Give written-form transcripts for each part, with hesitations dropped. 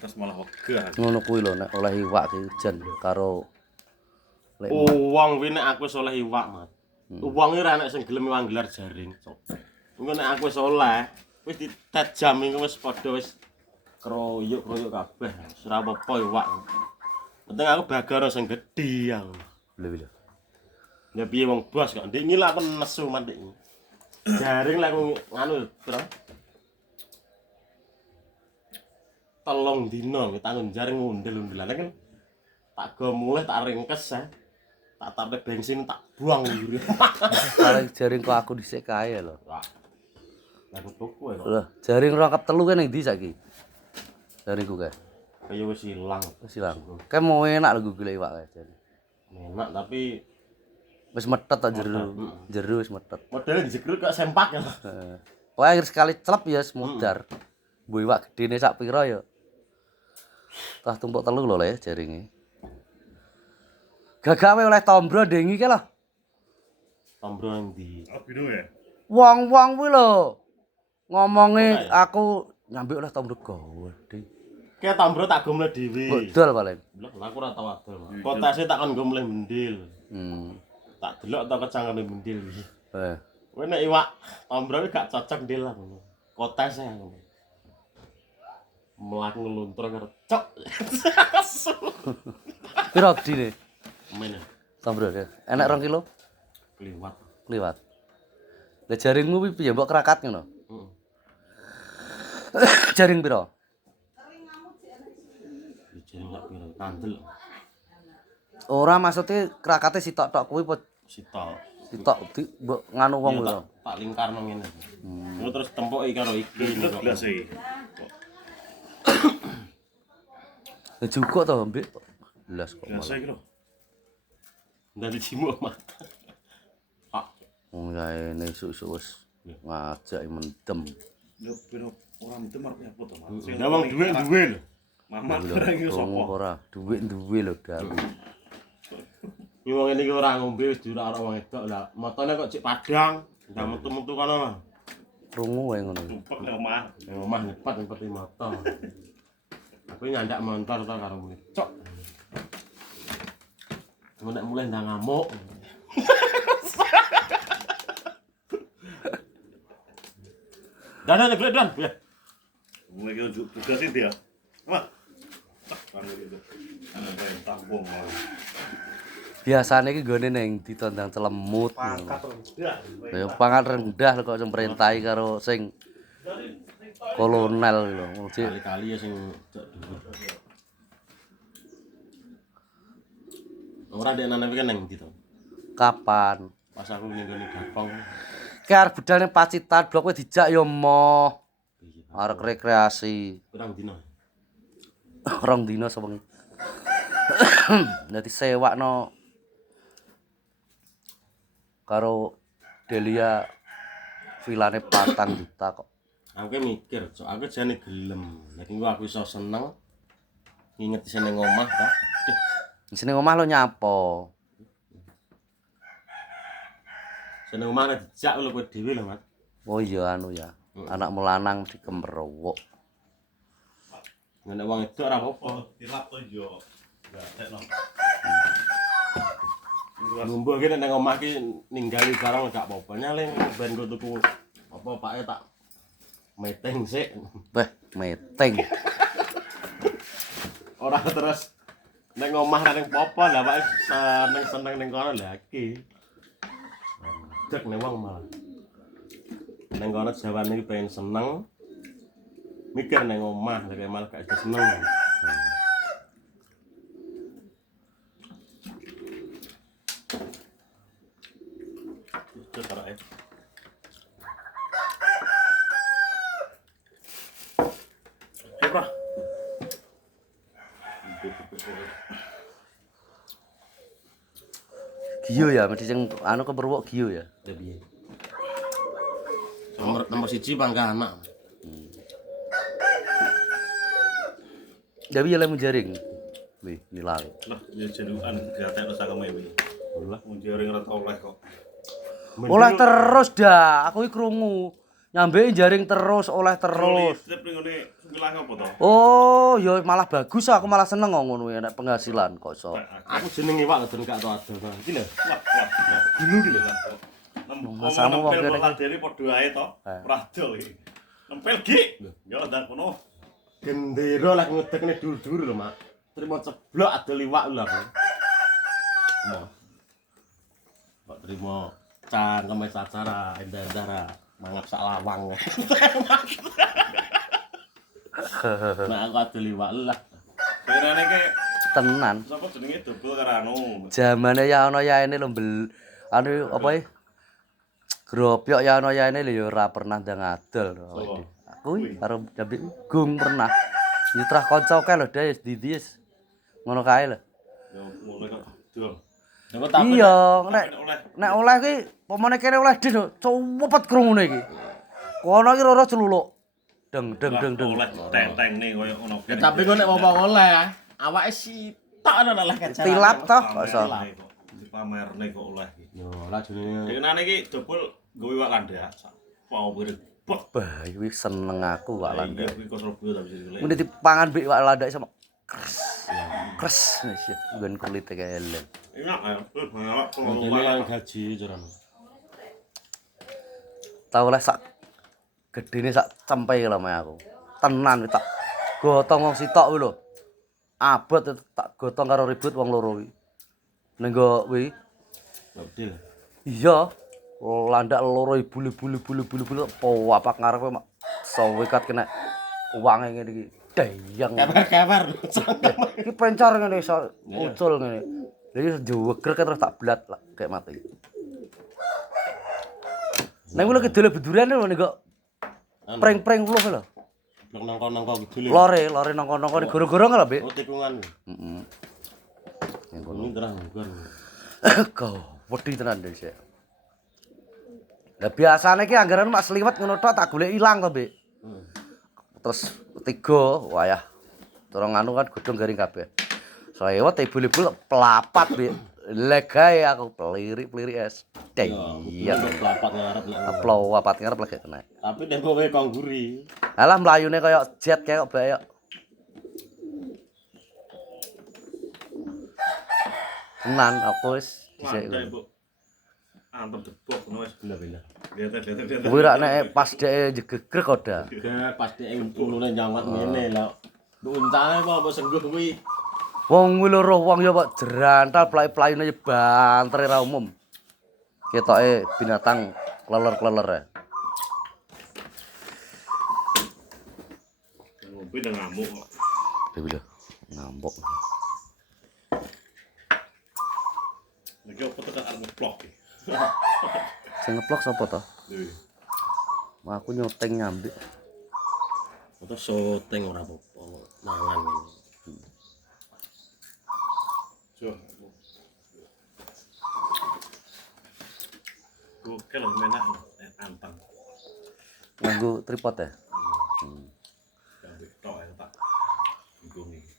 terus malah wegah. Ngono kuwi lho nek oleh iwak ki jan karo Wong kuwi nek aku wis oleh iwak, Mat. Wong iki ora enek sing gelem iwak gelar jaring. Engko nek aku wis oleh, wis ditet jam iku wis padha wis kroyok-kroyok kabeh. Wis ora apa-apa iwak. Penting aku bagar sing gedhi aku. lho. Ya piye wong bos kok ndek ngilak aku nesu Mat ndek. Jaring lek aku nganu, Bro. Telung dina tangun jaring ngundel-undelan kan. Tak go mulih tak ringkes tak tarik bensin tak buang nguri. Paling jaring kok aku dhisik kae lho. Wah. Lah tuku kok. Lho, jaring rangkap telu kan ning ndi saiki? Jaringku kae. Kaya wis ilang. Wis ilang. Kae mau enak lho golek iwak kae jane. Enak tapi Wis metet ta jero. Jero wis metet. modelnya dijegrut kok sempak ya. Heeh. Pokoke akhir sekali celep ya semudar. Mbok iwak gedene sak pira ya. Tah tumpuk telu lho le jaringe. Gagawe oleh tombro dengi ke lho. Tombro ndi? Oh, bino ya? Wong-wong kuwi lho. Ngomonge aku nyambik oleh tombro gede. Kayak tombro tak gomle dhewe. Dol paling. Lah aku ora tau adol. Kotase tak kon gomle mendil. Tak delok to kecangane mendil iki. Kowe nek iwak tombro iki gak cocok ndil lah ngono. Kotase ngono. Mlaku ngeluntur karo cok. Piro gedine? Men Tombro ya. Enak 2 kilo? kliwat. Liwat. Lah jaringmu kuwi piye mbok krakat ngono? Heeh. Jaring piro? Jaring gak piro kandel. Ora maksudnya krakate sitok tok kuwi apa Sitok. sitok mbok nganu wong Iya, lho. tak lingkarno ngene. Terus tempoki karo iki. Itu gelas iki. Ya cukup to mbek. Belas kok. Gelas iki lho. Dari jimu mah. Wong kae ne susuk wis ngajak mendem. Yo piro orang itu marpe apa to, Mas? Ya wong duwe lho. Mamat ora iki sapa? Ora, duit duwe lho dalu. Iki wong iki ora ngombe wis diurak wong edok lah. Motone kok cek padang, ndak metu-metu kono lah. Krungu wae ngono. Tumpek nang omah. Nang omah nyepet motor. Aku nyandak motor to karo mulih. Cok. Nek mulai ndang ngamuk. Dan gede dan ya. Mulai iki tugas iki ya. Wah. Kan gitu. Ana tampung. Biasane iki gone ning ditondang celemut. Pangkat rendah. Ya pangkat rendah kok sing perintahi karo sing kolonel lho. Kali-kali ya sing cok dhuwur. Ora dek nang kan nang ndi to? Kapan? Pas aku ning gone Gapong. Ki arep budal ning Pacitan blok kowe dijak ya moh. Arek rekreasi. Pirang dina? 2 dina sewengi. Dadi sewakno karo Delia vilane 4 juta kok. Aku mikir, cok aku jane gelem. Nek aku iso seneng nginget sing ning omah ta. Sini omah lo nyapo. Sing ning omah nek dijak lho kowe dhewe lho, Mas. Oh iya anu ya. Anakmu lanang di kemrowok. Nek wong edok ora apa-apa. Tilap to yo. Ya tekno. Ngombo iki nek omah ki ninggali barang gak apa-apa. Nyaling ben go tuku apa pake tak meteng sik. Beh, meteng. Ora terus nek omah ning popo lah Pak seneng ning kono lha iki. Cek ning wong malah. Ning kono jawane iki pengen seneng. Mikir ning omah lek malah gak iso seneng. Cek arek. Apa? Giyo ya, mesti sing anu kemrowok giyo ya. Ya piye? Nomor 1 pangka anak. Ya piye lemu jaring. Wih, nilai. Lah, ya jenukan gatekno sakome iki. Lah, Mun jaring ora tau oleh kok. Oleh terus dah, aku iki krungu. Nyambe jaring terus, oleh terus. Trip ning ngene wilayah apa to? Oh, ya malah bagus aku malah seneng kok ngono ya nek penghasilan kok iso. Aku jeneng iwak lho gak tau adol. Iki lho. Wah. Dulu dulu lah. Masamu wong nempel kene. ladene padha ae to. Pradol iki. Nempel gi. Ya ndang kono. Gendera lah ngedekne dur-dur lho, Mak. Terima ceblok adol iwak lho aku. Mau. Kok terima cangkeme sacara endah-endah mangap sak lawang. Nah, aku adol iwak lah. Kirane ke Tenan. sapa jenenge dobel karo anu. Jamane ya ana yaene lho anu apa ya? Gropyok ya ana yaene lho ya ora pernah ndang adol. Aku karo Jambi Gung pernah. Nyitrah kanca kae lho Des Didi ngono kae lho. Ya ngono kok adol. Iya, nek oleh ki pemene kene oleh Des cepet krungune iki. Kono iki roro celuluk. Deng. Oleh teng-tengne koyo ngono. Ya tapi kok nek wong oleh, awake sitok ana lah kacaran. Tilap toh kok iso. Pamerne kok oleh iki. Yo, lah jenenge. Dengenane iki dobel nggawe iwak landak. Pau berebot. Bah, iki seneng aku wak landak. Iya, kuwi kok Surabaya ta bisa golek. Mun dipangan mbek wak landak sama kres. Kres wis ya, nggon kulite kae elek. Enak ya. Enak Ini yang gaji jaran. Tau oleh sak gedene sak cempe lho me aku. Tenan tak gotong wong sitok kuwi lho. Abot tak gotong karo ribut wong loro iki. Ning go kuwi. Bedil. Iya. Landak loro bulu apa ngarepe mak sawikat kena uwange ngene iki. Dayang. Kabar-kabar. Iki pencar ngene iso ucul ngene. Lha iki jeweger terus tak blat kayak mati. Nek kuwi lagi dole beduran lho nek kok pring-pring luh lho. Blok nangko-nangko gitu lho. Lore nangko-nangko di goro-goro lho, Mbak. Oh, tikungan. Heeh. Yang Ini terang bukan. Kau wedi tenan Dek. Lah biasane ki anggaran mak sliwet ngono tok tak golek ilang to, Mbak. Terus ketiga, wayah. Terus anu kan godhong garing kabeh. Selewet ibu-ibu pelapat, Mbak. Legae aku pelirik es. Iya. Pelapat ngarep lek. Aplo apat ngarep lagi kena. Tapi nek kowe kongguri. Alah mlayune kaya jet kaya kok bayok. Tenan aku wis dhisik. Antem debok ngono wis. Bener-bener. Lihat. Kuwi rak nek pas dhek jegegrek kok dah. Gak pasti ulune nyawat ngene lho. Lu uncane kok apa sengguh kuwi. Wong kuwi loro wong ya kok jerantal play-playune ya banter ra umum. Ketoke binatang kleler-kleler ya. Ngombe nang ngamuk kok. Dewe lho, ngambok. Iki opo tekan arep ngeplok iki. Sing ngeplok sapa to? Dewe. Aku nyoteng nyambik. Atau syuting ora apa-apa. Mangan. Jo. Gokil menak anteng. Nganggo tripod ya? Gambe tok ya tak. Bingung iki.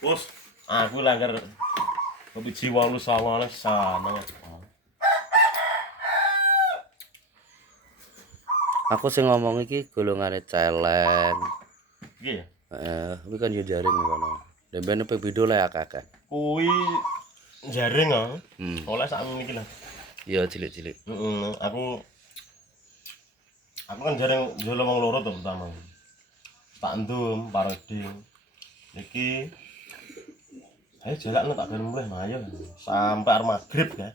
Bos, Aku langgar kopi jiwa lu sama sana. Aku sing ngomong iki golongane celeng. Iki ya. Kuwi kan yo jaring ngono. Dembene video lah akeh-akeh. Kuwi jaring ah. Hmm. Oleh sak iki lah. Iya cilik-cilik. Aku kan jaring jolo wong loro to pertama. Pak Ndum, Paroding. Iki ayo jalan tak ben mulih ayo sampai arep magrib ya.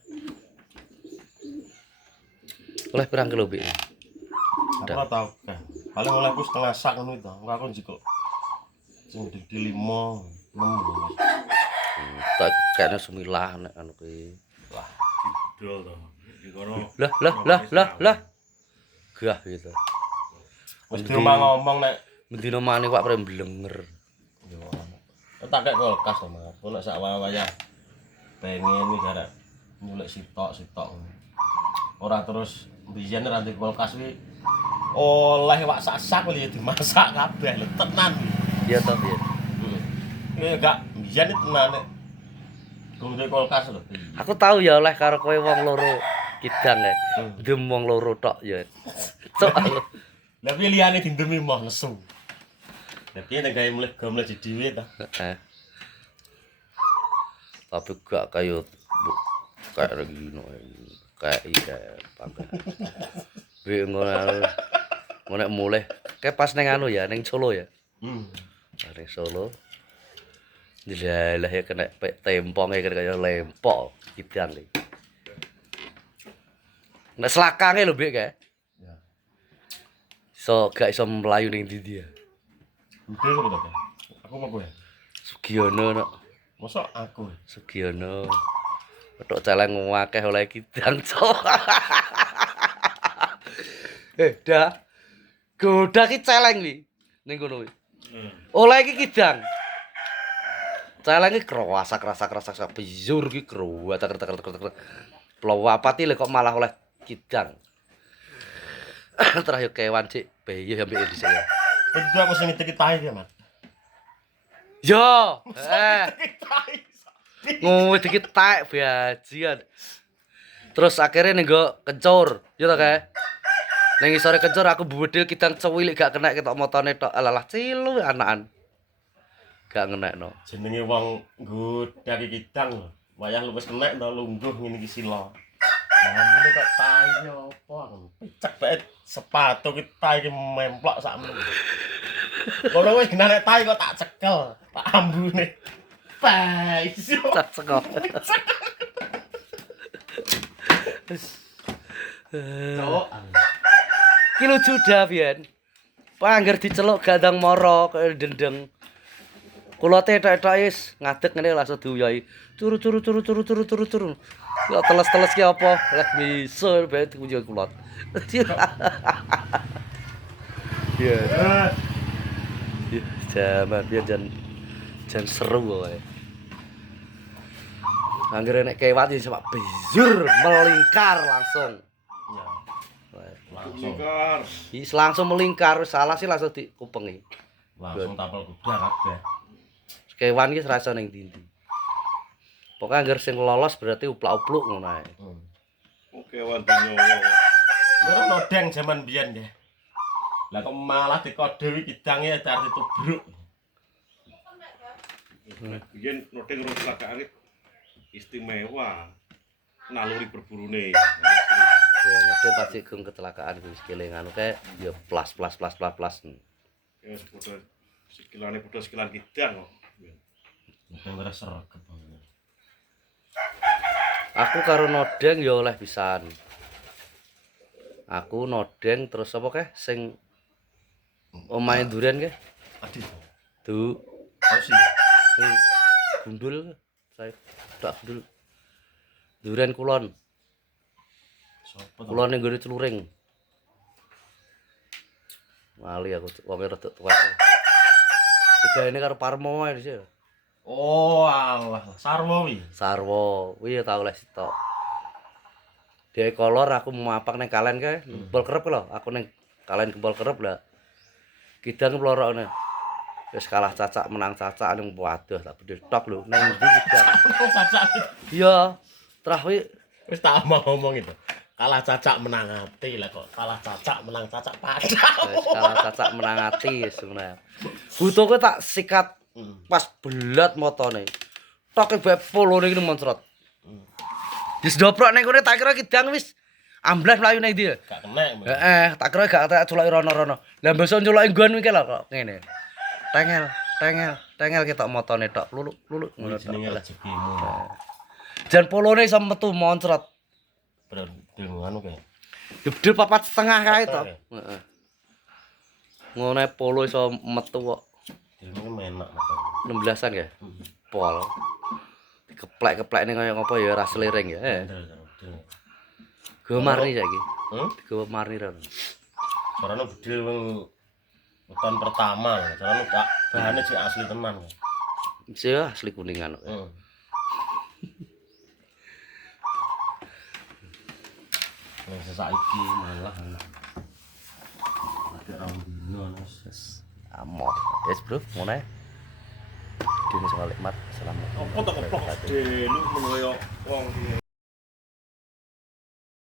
Oleh pirang kilo, Bi? Aku ora tau kan. Paling oleh ku setengah sak ngono itu. Aku njiko sing di 5, 6. Tak kene semilah nek anu kuwi. wah, didol to. Di kono. Lah. Gah gitu. Wis di rumah ngomong nek Mendino maneh Pak Prem blenger. yo. Tak kek kulkas to, Mas. Kok nek sak waya pengen iki gara nyulek sitok. Ora terus biyen ra ndek kulkas kuwi oleh wak sak-sak kuwi dimasak kabeh lho, tenan. Iya toh, iya. Ini enggak biyen tenan nek gungde kulkas lho. Aku tahu ya oleh karo kowe wong loro kidang ya. Dem wong loro tok ya. Soal. Lah piye liyane dindemi mah nesu. Lah piye nek gawe mulih dhewe ta. Tapi gak kayak kayak gini kayak pakai ngono mulai kayak pas neng anu ya neng Solo ya neng Solo dilalah ya kena tempong ya kayak lempok kidang nih nggak selakangnya lho bek kayak so gak iso melayu neng di dia udah kok betul aku mau gue Sugiono no masa aku Sugiono tok celeng ngakeh oleh kidang cok. Dah. Goda ki celeng wi ning kono wi. Oleh iki kidang. Celeng ki krasak bijur ki kruwat tak. Plowapati lek kok malah oleh kidang. Terakhir kewan cik bayi ambek dhisik ya. Itu aku sing ngiteki tae ya, Mas. Yo, ngomong dikit taek bajian. Terus akhirnya nih gue kencur, ya tau kayak. Neng sore kencur aku budil kidang cewilik gak kena ketok motone tok alalah cilu anakan. Gak ngenek no. Jenenge wong nggodaki kidang lho. Wayah lu wis kena to lungguh ngene iki sila. Lah ngene kok tae opo? Picek bae sepatu ki tae ki memplok sakmu. Kono wis genanek tae kok tak cekel, tak ambune. Pais. Tak sekop. Ki lucu dah pian. Pangger diceluk gandang moro kaya dendeng. Kula tetek-tetek wis ngadeg ngene langsung diuyahi. Turu. Kok teles-teles ki apa? Lah bisa bae diuyahi kulot. Iya. Ya, jaman biar jan seru wae. Anggere nek kewat ya cuma bijur melingkar langsung. Melingkar. Wis langsung melingkar, salah sih langsung dikupengi. Langsung tapel kuda kabeh. Kewan ki rasa ning ndi-ndi. Pokoke anggar sing lolos berarti uplak-upluk ngono ae. Kewan dinyowo. Karo nodeng jaman biyen nggih. Lah kok malah dikode wi kidange arep ditubruk. Biyen nodeng rong kelakaane istimewa. Naluri berburune. Ya nanti pasti gung kecelakaan wis kelingan kae ya plus. Ya padha sekilan kidang kok. Nodeng ora sregep. Aku karo nodeng ya oleh pisan. Aku nodeng terus apa keh sing omahe durian keh. Adit. Tuh Osi. sing gundul saya tak gundul. Durian kulon. Sopo to? Kulon ning gone celuring. Wali aku wong rada tuwek. Segaene karo Parmo ae dhisik. Oh alah, sarwa wi. Sarwo, kuwi ya tau oleh sitok. Dia kolor aku mapak neng kalen kae, gempol kerep lho. Aku neng kalen gempol kerep lah. Kidang pelorokne. Wis kalah cacak menang cacak ning waduh tak bedhe tok lho neng ndi kidang. Cacak. Iya, terah kuwi Wis tak mau ngomong itu. Kalah cacak menang ati lah kok kalah cacak menang cacak padahal. wis kalah cacak menang ati sebenarnya. Butuhku tak sikat pas belat motone. Tok bae polone iki moncrot. Wis doprok ning kene tak kira kidang wis amblas mlayu ning ndi. Gak kena. Heeh, tak kira gak tak culoki rono-rono. Lah mbasa culoki nggon iki lho kok ngene. Tengel ketok motone tok. Luluk ngono tok. Jenenge rezekimu. Jan polone iso metu moncrot. Berarti anu kae. Gedhe 4,5 kae to. Heeh. Ngono polo iso metu kok. Ilmu enak 16-an ya. Pol. Dikeplek-keplek ning kaya ngopo ya ora seliring ya. Go marni saiki. Go marni ra. Carane bedil wong weton pertama, carane gak bahane sing asli tenan. Sih asli kuningan. Wis saiki malah. Ada rong dino wis. Amot. Yes, Bro, ngono ae. Dene soal nikmat. Assalamualaikum. Apa to keplok delu ngono ya wong